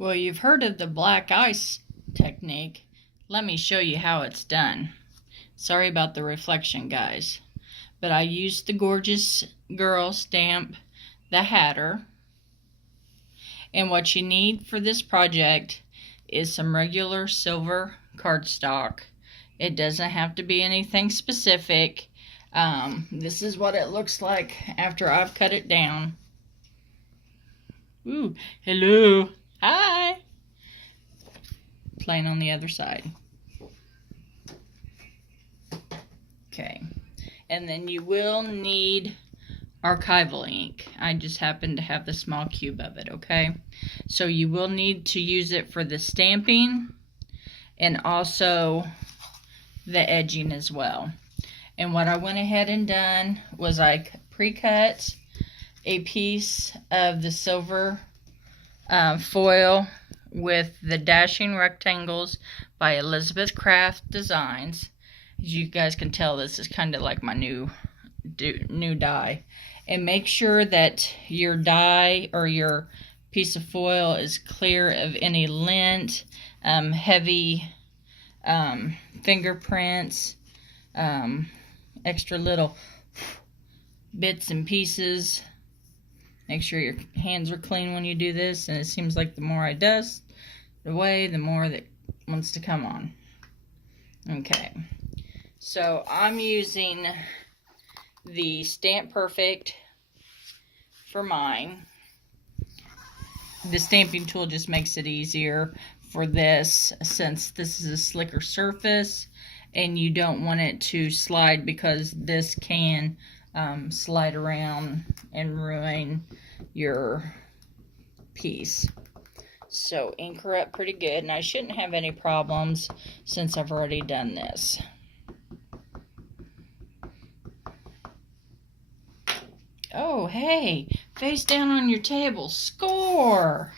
Well, you've heard of the black ice technique. Let me show you how it's done. Sorry about the reflection, guys. But I used the Gorgeous Girl stamp, the Hatter. And what you need for this project is some regular silver cardstock. It doesn't have to be anything specific. This is what it looks like after I've cut it down. Ooh, hello. Hi. Playing on the other side. Okay. And then you will need archival ink. I just happen to have the small cube of it, okay? So you will need to use it for the stamping and also the edging as well. And what I went ahead and done was I pre-cut a piece of the silver foil with the Dashing Rectangles by Elizabeth Craft Designs. As you guys can tell, this is kind of like my new die. And make sure that your die or your piece of foil is clear of any lint, heavy fingerprints, extra little bits and pieces. Make sure your hands are clean when you do this, and it seems like the more I dust away, the more that wants to come on. Okay, so I'm using the Stamp Perfect for mine. The stamping tool just makes it easier for this, since this is a slicker surface and you don't want it to slide, because this can slide around and ruin your piece. So ink her up pretty good, and I shouldn't have any problems since I've already done this. Oh, hey, face down on your table. Score!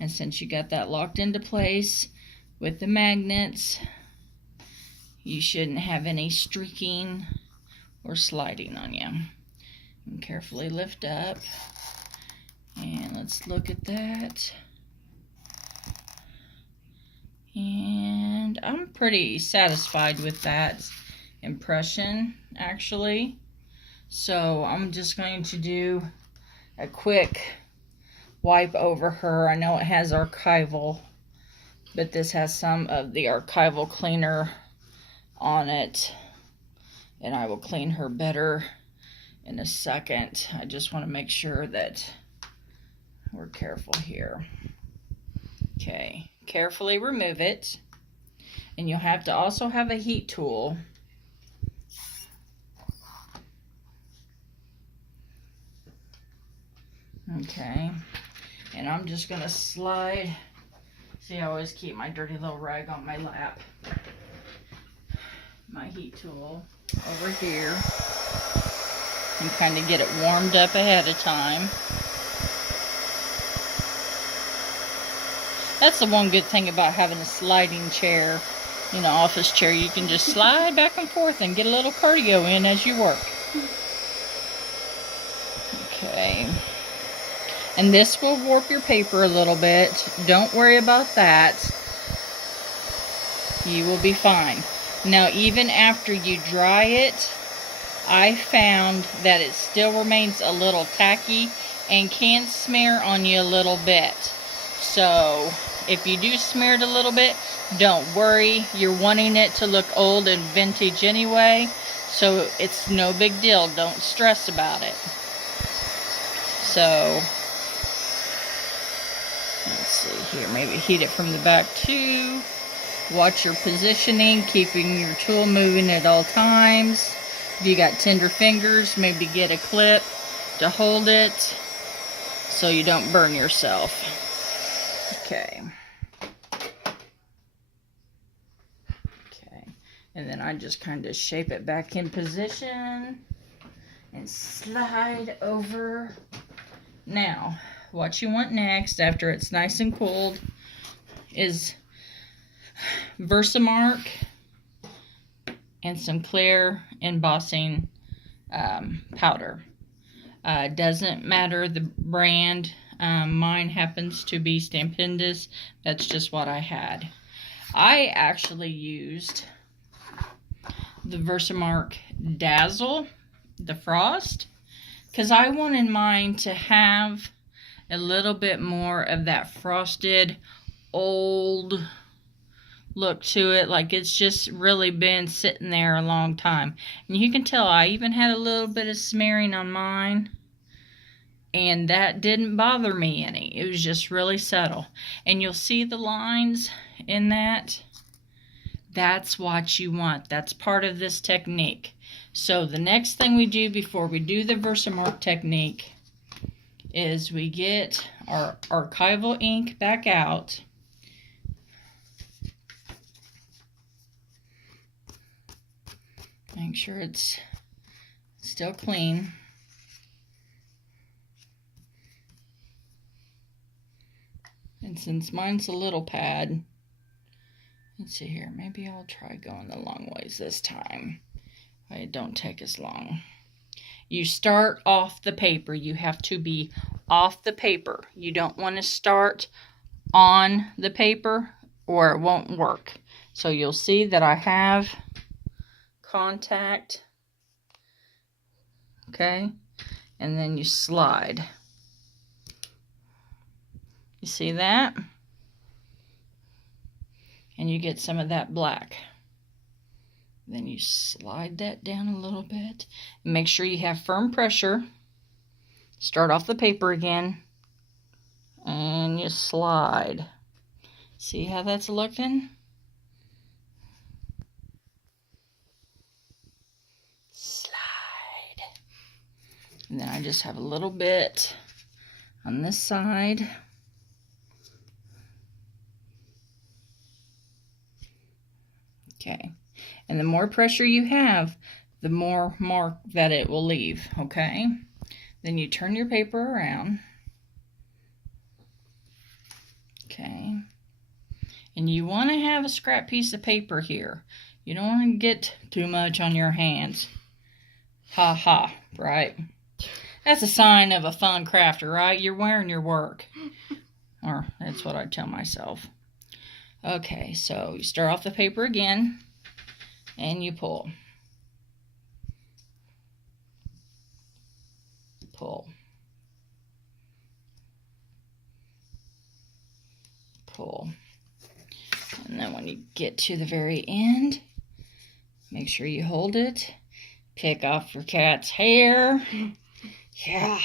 And since you got that locked into place with the magnets, you shouldn't have any streaking or sliding on you. And carefully lift up. And let's look at that. And I'm pretty satisfied with that impression, actually. So I'm just going to do a quick wipe over her. I know it has archival, but this has some of the archival cleaner on it, and I will clean her better in a second. I just want to make sure that we're careful here. Okay, carefully remove it, and you'll have to also have a heat tool. Okay, and I'm just gonna slide. See, I always keep my dirty little rag on my lap. My heat tool over here, and kind of get it warmed up ahead of time. That's the one good thing about having a sliding chair, office chair. You can just slide back and forth and get a little cardio in as you work. Okay. And this will warp your paper a little bit. Don't worry about that. You will be fine. Now, even after you dry it, I found that it still remains a little tacky and can smear on you a little bit. So, if you do smear it a little bit, don't worry. You're wanting it to look old and vintage anyway, so it's no big deal. Don't stress about it. So, let's see here. Maybe heat it from the back too. Watch your positioning, keeping your tool moving at all times. If you got tender fingers, maybe get a clip to hold it so you don't burn yourself. Okay. Okay. And then I just kind of shape it back in position and slide over. Now, what you want next, after it's nice and cooled, is Versamark and some clear embossing powder. Doesn't matter the brand. Mine happens to be Stampendous. That's just what I had. I actually used the Versamark Dazzle, the Frost, because I wanted mine to have a little bit more of that frosted, old look to it, like it's just really been sitting there a long time. And you can tell I even had a little bit of smearing on mine, and that didn't bother me any. It was just really subtle. And you'll see the lines in that. That's what you want. That's part of this technique. So the next thing we do before we do the Versamark technique is we get our archival ink back out. Make sure it's still clean. And since mine's a little pad, let's see here, maybe I'll try going the long ways this time. It don't take as long. You start off the paper. You have to be off the paper. You don't want to start on the paper or it won't work. So you'll see that I have contact, okay, and then you slide. You see that? And you get some of that black. Then you slide that down a little bit. And make sure you have firm pressure. Start off the paper again. And you slide. See how that's looking? And then I just have a little bit on this side. Okay. And the more pressure you have, the more mark that it will leave. Okay. Then you turn your paper around. Okay. And you want to have a scrap piece of paper here. You don't want to get too much on your hands. Ha ha, right? That's a sign of a fun crafter, right? You're wearing your work. Or that's what I tell myself. Okay, so you start off the paper again, and you pull. Pull. Pull. And then when you get to the very end, make sure you hold it. Pick off your cat's hair. Yeah.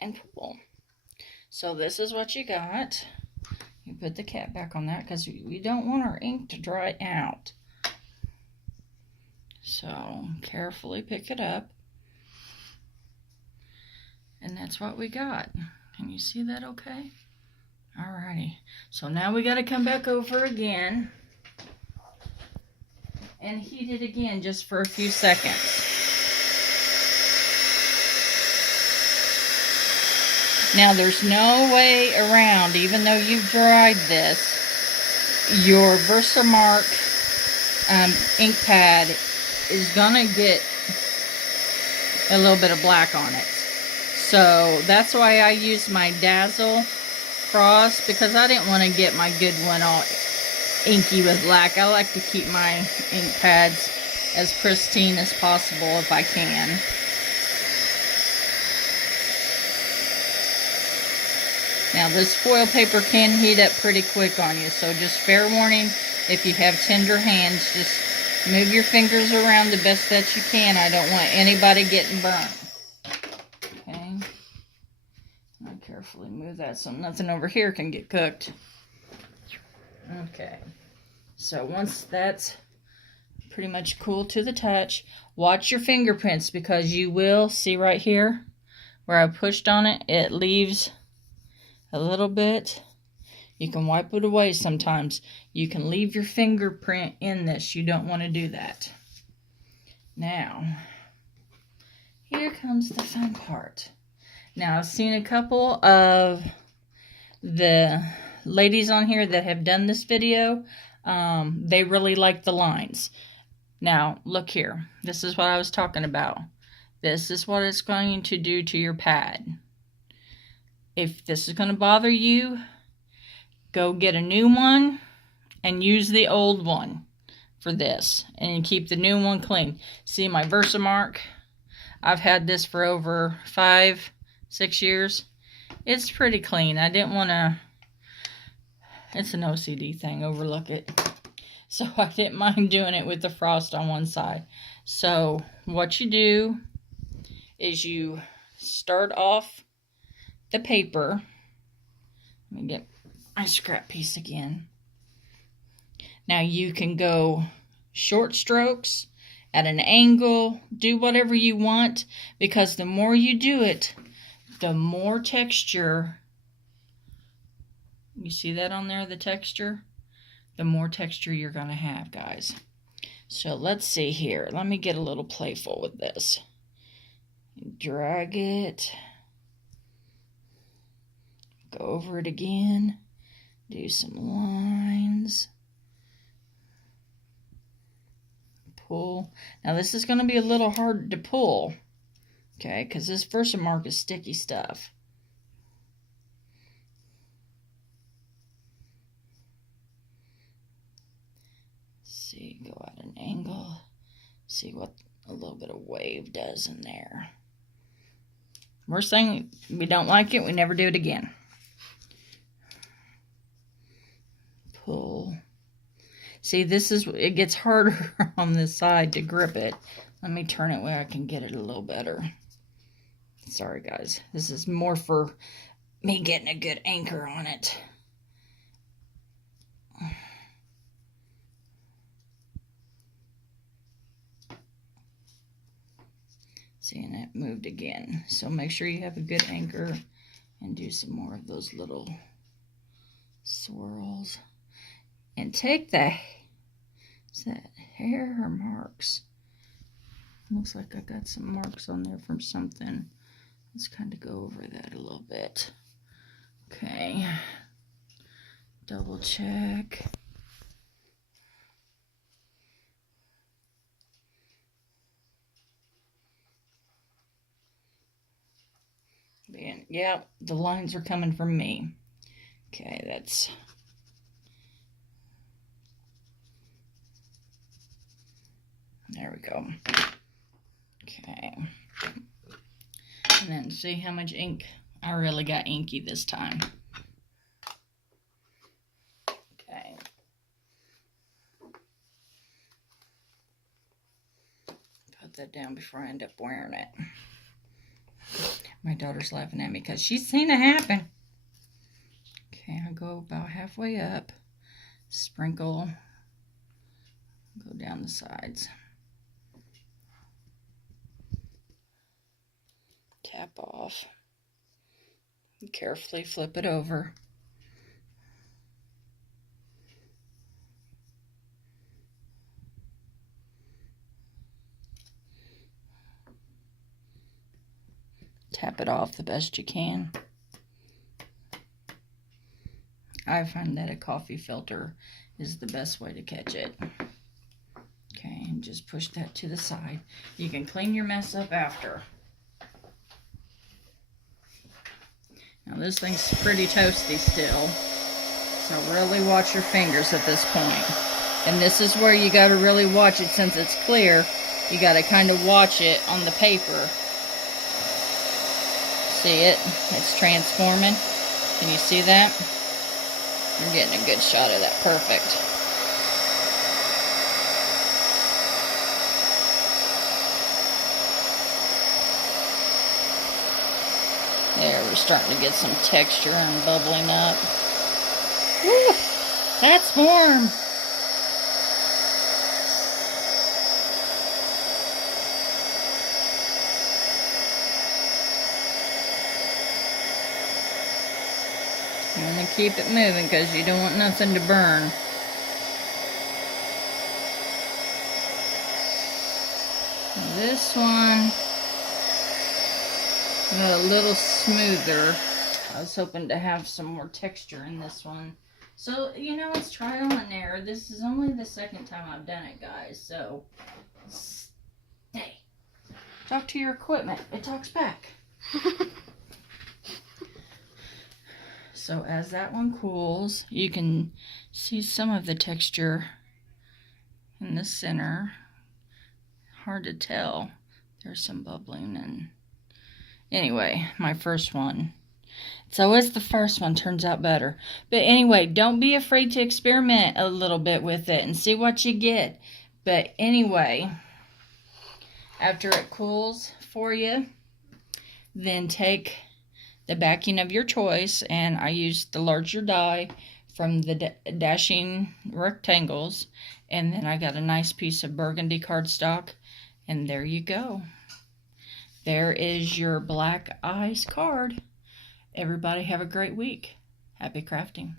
And pull. So this is what you got. You put the cap back on that because we don't want our ink to dry out. So carefully pick it up. And that's what we got. Can you see that okay? Alrighty. So now we got to come back over again and heat it again just for a few seconds. Now there's no way around, even though you've dried this, your Versamark ink pad is gonna get a little bit of black on it. So that's why I use my Dazzle Frost, because I didn't want to get my good one all inky with black. I like to keep my ink pads as pristine as possible if I can. Now this foil paper can heat up pretty quick on you, so just fair warning, if you have tender hands, just move your fingers around the best that you can. I don't want anybody getting burnt. Okay. I'll carefully move that so nothing over here can get cooked. Okay. So once that's pretty much cool to the touch, watch your fingerprints, because you will see right here where I pushed on it, it leaves a little bit. You can wipe it away sometimes. You can leave your fingerprint in this. You don't want to do that. Now, here comes the fun part. Now, I've seen a couple of the ladies on here that have done this video. They really like the lines. Now, look here. This is what I was talking about. This is what it's going to do to your pad. If this is going to bother you, go get a new one and use the old one for this. And keep the new one clean. See my Versamark? I've had this for over 5-6 years. It's pretty clean. I didn't want to... It's an OCD thing. Overlook it. So I didn't mind doing it with the frost on one side. So what you do is you start off the paper. Let me get my scrap piece again. Now you can go short strokes, at an angle, do whatever you want, because the more you do it, the more texture. You see that on there, the texture? The more texture you're going to have, guys. So let's see here. Let me get a little playful with this. Drag it. Go over it again. Do some lines. Pull. Now this is going to be a little hard to pull. Okay, because this Versamark is sticky stuff. See, go at an angle. See what a little bit of wave does in there. Worst thing, we don't like it, we never do it again. Pull. See, this is, it gets harder on this side to grip it. Let me turn it where I can get it a little better. Sorry, guys. This is more for me getting a good anchor on it. See, and it moved again. So make sure you have a good anchor and do some more of those little swirls. And take the, is that hair or marks? Looks like I got some marks on there from something. Let's kind of go over that a little bit. Okay. Double check. And yeah, the lines are coming from me. Okay, that's... There we go. Okay. And then see how much ink. I really got inky this time. Okay. Put that down before I end up wearing it. My daughter's laughing at me because she's seen it happen. Okay, I'll go about halfway up. Sprinkle. Go down the sides. Tap off. Carefully flip it over. Tap it off the best you can. I find that a coffee filter is the best way to catch it. Okay, and just push that to the side. You can clean your mess up after. Now this thing's pretty toasty still, so really watch your fingers at this point. And this is where you got to really watch it since it's clear. You got to kind of watch it on the paper. See it? It's transforming. Can you see that? You're getting a good shot of that. Perfect. There, we're starting to get some texture and bubbling up. Woo, that's warm. You want to keep it moving because you don't want nothing to burn. This one got a little smoother. I was hoping to have some more texture in this one. So, you know, it's trial and error. This is only the second time I've done it, guys. So, stay. Talk to your equipment. It talks back. So as that one cools, you can see some of the texture in the center. Hard to tell. There's some bubbling and anyway, my first one. It's always the first one turns out better. But anyway, don't be afraid to experiment a little bit with it and see what you get. But anyway, after it cools for you, then take the backing of your choice, and I used the larger die from the dashing rectangles, and then I got a nice piece of burgundy cardstock, and there you go. There is your Black Eyes card. Everybody have a great week. Happy crafting.